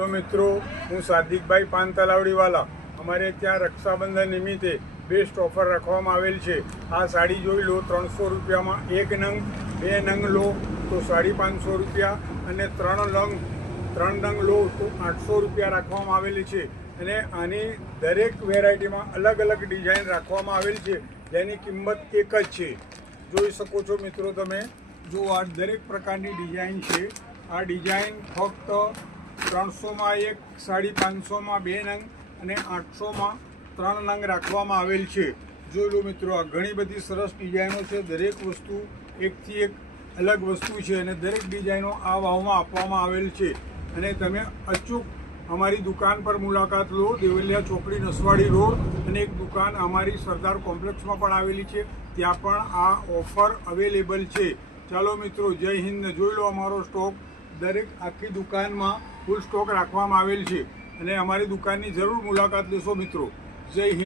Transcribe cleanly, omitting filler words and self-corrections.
तो मित्रों हूँ सादिकभाई पान तलावड़ीवाला अमारे त्या रक्षाबंधन निमित्ते बेस्ट ऑफर रखवामां आवेल छे। आ साड़ी जोई लो 300 रुपया में एक नंग, बे नंग लो तो 550 रुपया अने त्रण नंग लो तो 800 रुपया राखवामां आवेली छे। अने आनी दरेक वेरायटी में अलग अलग डिजाइन राखवामां आवेल छे जेनी किंमत एक ज छे। जोई शको छो मित्रों तमे जो आ दरेक प्रकारनी डिजाइन छे। आ डिजाइन फक्त 300 में एक, 550 में बे नंग अने 800 में 3 नंग राखवामां आवेल छे। जोई लो मित्रों आ घणी बधी सरस डिजाइनो छे। दरेक वस्तु एक थी एक अलग वस्तु छे अने दरेक डिजाइनो आ भावमां आपवामां आवेल छे। अने तमे अचूक अमारी दुकान पर मुलाकात लो। देवलिया चोकड़ी नसवाड़ी रोड अने एक दुकान अमारी सरदार कॉम्प्लेक्स में पण आवेली छे, त्यां पण आ ऑफर अवेलेबल छे। चालो मित्रों जय हिंद। जोई लो अमारो स्टॉक दरेक आखी दुकान में फूल स्टॉक राखवामां आवेल छे अने अमारी दुकाननी जरूर मुलाकात लेशो मित्रों। जय हिंद।